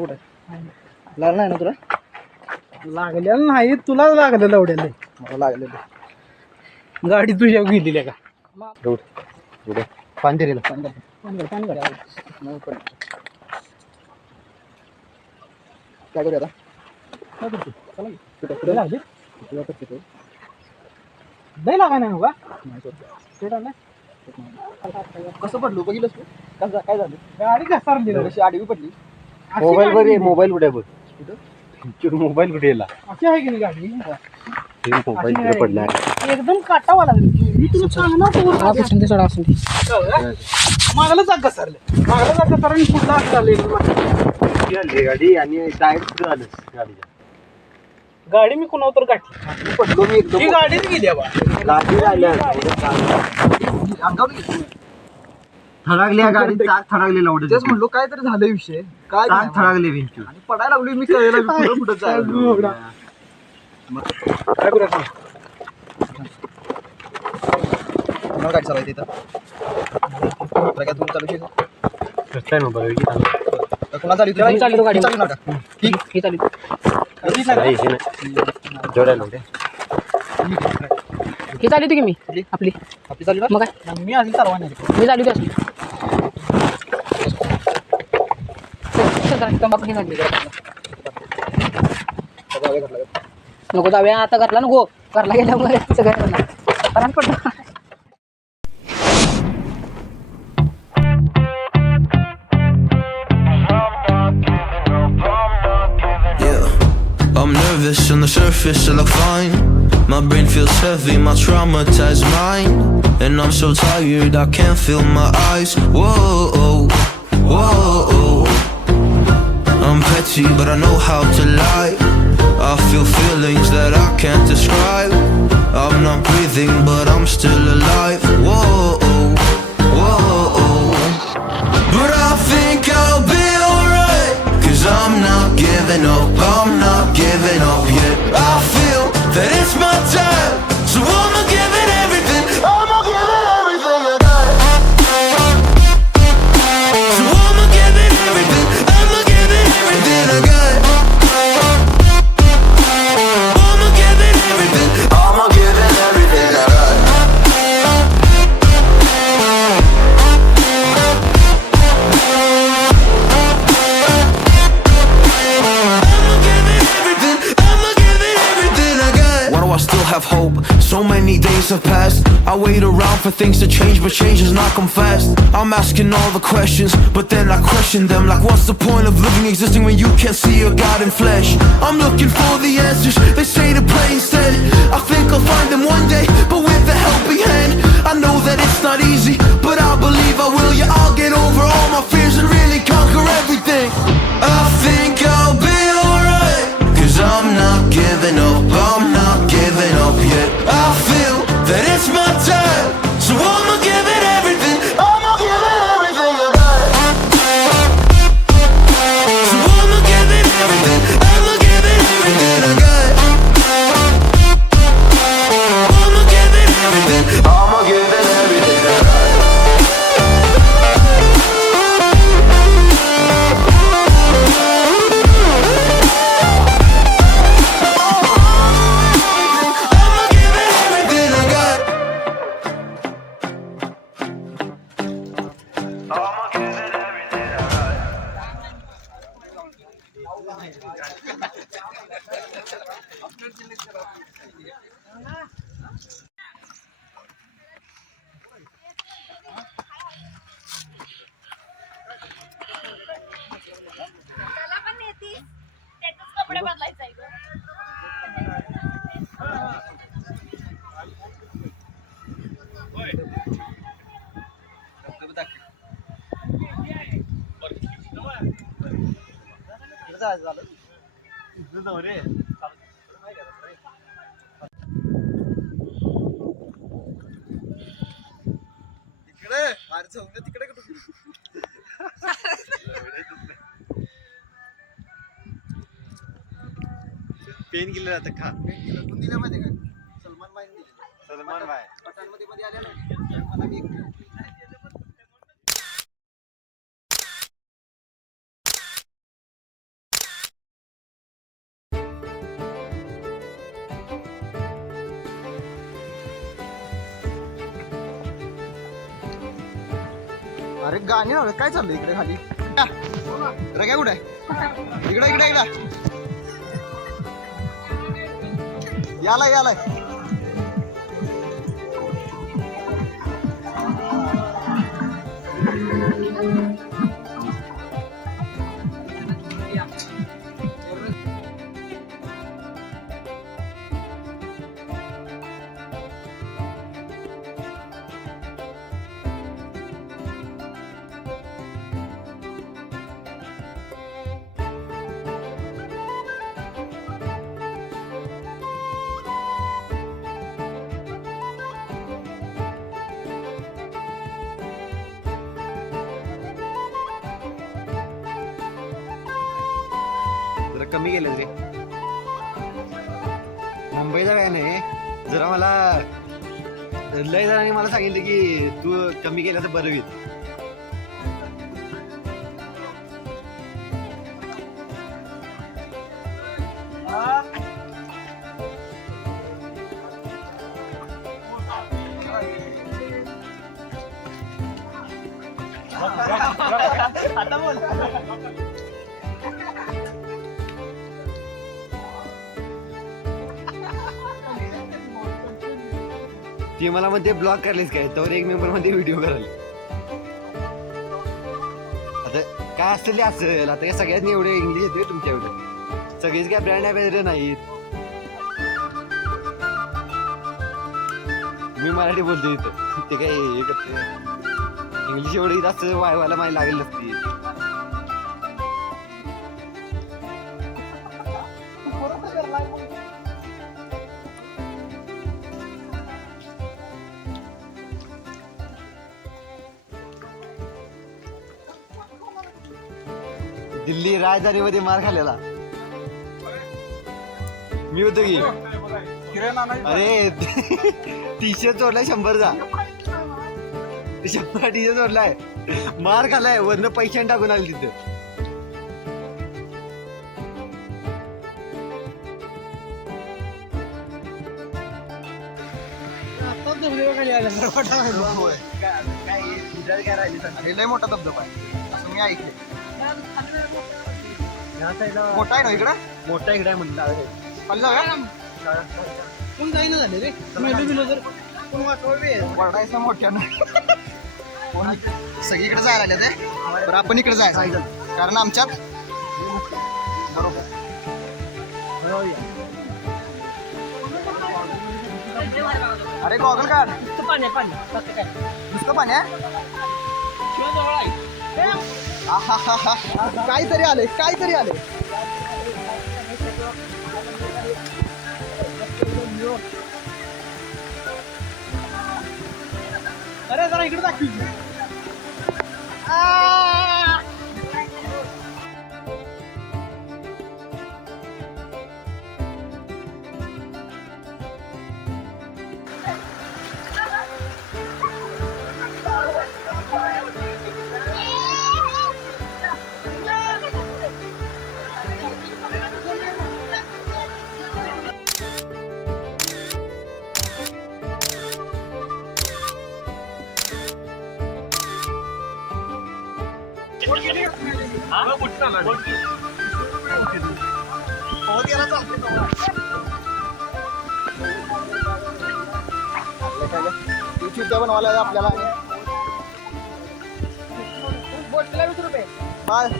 कुठे लागला नाही ना तुला? लागलेलं नाही, तुलाच लागलेलं एवढ्याला. मला लागलेलं. गाडी तुझ्या गेलेली का? पाणी दिलेलं. काय करूया आता? नाही लागा नाही का? कसं पडलो बघितलंस तू? काय झालं? गाडी घसरली कशी आडवी पडली. मोबाईल वर मोबाईल कुठे बघ. मोबाईल कुठे गेला? अशी आहे की नाही गाडी? मोबाईल कुठे पडला? एकदम काटावाला मी तुला सांगणार मागला जाग घसरले. मागला जाग घसरली पुढला झाले गाडी आणि डायरेक्ट झालं गाडीच्या. गाडी मी कुणावर तर गाठली पडलो मी एकदम. गाडीच गेली गाडी थडागली गाडी. चाक थडागली लावडे. तेच म्हणलो काय तरी झालं विषय. काय चाक थडागली भिंती आणि पडायला लागली. मी कळलं कुठं जायला. काय करूया तुम्हाला गाडी चालवायची इथं? काय तुम्ही चालू शकता? कुणा चालू चालू गाडी चालू नका. ठीक ही चालू जोडायला हे चालू होती की मी आपली चालू मग काय मी अजून चालवा नाही. मी चालू होती नको जाऊया आता. घरला नको. घरला गेल्यामुळे सगळं पडतो. I'm nervous on the surface, I look fine. My brain feels heavy, my traumatized mind. And I'm so tired, I can't feel my eyes. Whoa, whoa. I'm petty, but I know how to lie. I feel feelings that I can't describe. I'm not breathing, but I'm still alive. Whoa, whoa. But I think I'll be alright, 'cause I'm not giving up, I'm not giving up yet. I feel that it's my time, so I'ma give it everything. I'ma give it everything I got. So I'ma give it everything, I'ma give it everything I got. I'ma give it everything, I'ma give it everything I got. Have hope. So many days have passed. I wait around for things to change, but change has not come fast. I'm asking all the questions, but then I question them. Like, what's the point of living, existing when you can't see a God in flesh? I'm looking for the answers. They say to pray instead. I think I'll find them one day, but with a helping hand. I know that it's not easy, but I believe I will. Yeah, I'll get over all my fears and really conquer everything. I think I'll be alright, 'cause I'm not giving up, I'm not giving up yet. I feel that it's my time, so I'ma give it everything. I'ma give it everything I got. So I'ma give it everything. I'ma give it everything I got. I'ma give it everything. I'ma give it everything I got. कपडे बदलायचं आहे. तिकडे pain killer आता खा. Pain killer कोण दिला माहिती का? सलमान भाई दिले. सलमान भाई पठाणमध्ये आलेला मला मी अरे गाणी ना काय चाललंय इकडे खाली अरे काय कुठे इकडे इकडे इकडे यालाय यालाय कमी गेलं रे मुंबईचा काय नाही जरा मला लय जणांनी मला सांगितलं की तू कमी केलं तर बरं होईल आता बोल ती मला मध्ये ब्लॉक करलीस काय तर एक मेंबर मध्ये व्हिडिओ करायला आता काय असेल असेल आता काय सगळ्यांनी एवढे इंग्लिश येते तुमच्या एवढं सगळीच काय ब्रँड वगैरे नाहीत मी मराठी बोलतो इथं ते काय हे करते इंग्लिश एवढी जास्त वायवायला माहिती लागेल नसती दिल्ली राजधानीमध्ये मार खाल्लेला मी होतो की अरे टी शर्ट चोरलाय 100चा 100 टी शर्ट चोरलाय मार खाल्लाय वरनं पैशाने टाकून आले तिथं काय लय मोठा धबधबा आहे असं मी ऐकले मोठा आहे ना इकडं मोठा इकडे आहे म्हणलं कोण जाईना झाले रे वरडायचं मोठ्यानं सगळीकडे जायला आले ते तर आपण इकडे जायचं कारण आमच्यात बरोबर अरे गॉगल काढ नुसतं पाणी आहे काहीतरी आले काहीतरी आले अरे जरा इकडे दाखवी बनवायला आपल्याला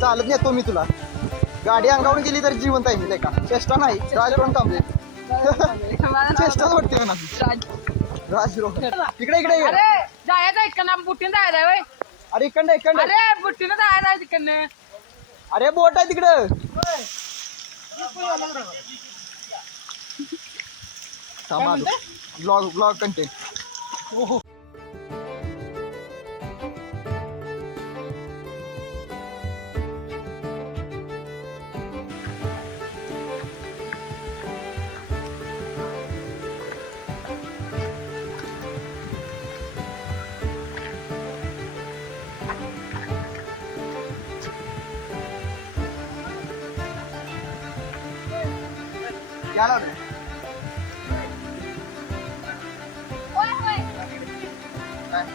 चालत नेतो मी तुला गाडी अंगावून गेली तर जिवंत आहे मी का चेष्टा नाही राजरोहन थांबले चेष्टाच वाटते ना राजरोहन इकडे इकडे जायचं इकडनं बुट्टीनं जायचं होय अरे इकडे इकडे अरे बुट्टीनं जायचं तिकडनं अरे बोट आहे तिकडं ब्लॉग कंटेंट क्या लावलं होय होय काय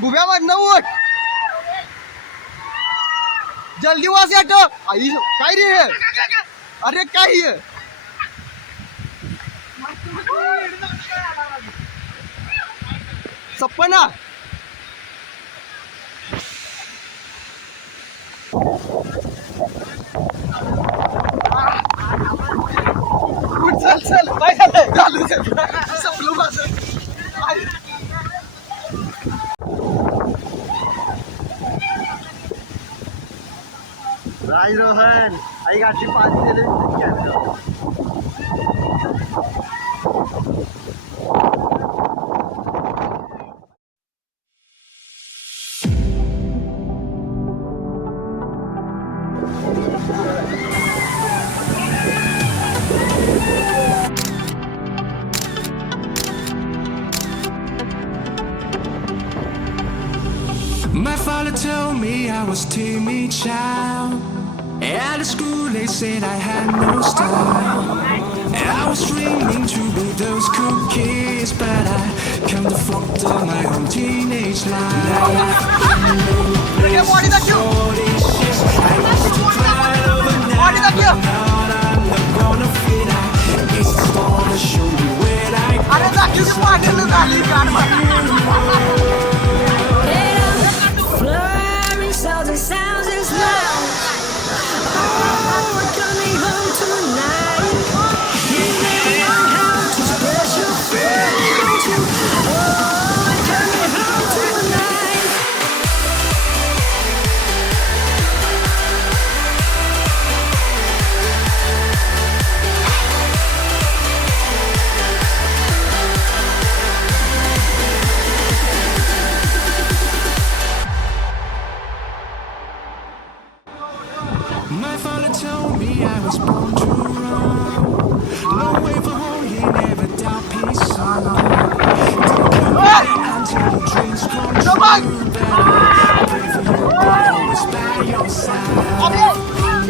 गुब्यामधनं उठ जल्दी वास याट आई काय रे हे? अरे काय हे? सपना उठ चल चल काय झालंय चालू सपलो माझं राजरोहन आई गाठी पाणी दे My father told me I was timid child. At the school they said I had no style. I was dreaming to be those cool kids, but I can't afford my own teenage life. Body दाखव body दाखव अरे दाखव की पाठवलं झाली Blurring sounds and sounds and smiles. Oh, we're coming home tonight. You know how to special feel, don't you? Oh, we're coming home tonight. My father told me I was born to run. No way for home, he never doubt peace son. Don't come back until your dreams come true. But I pray for you, be always by your side.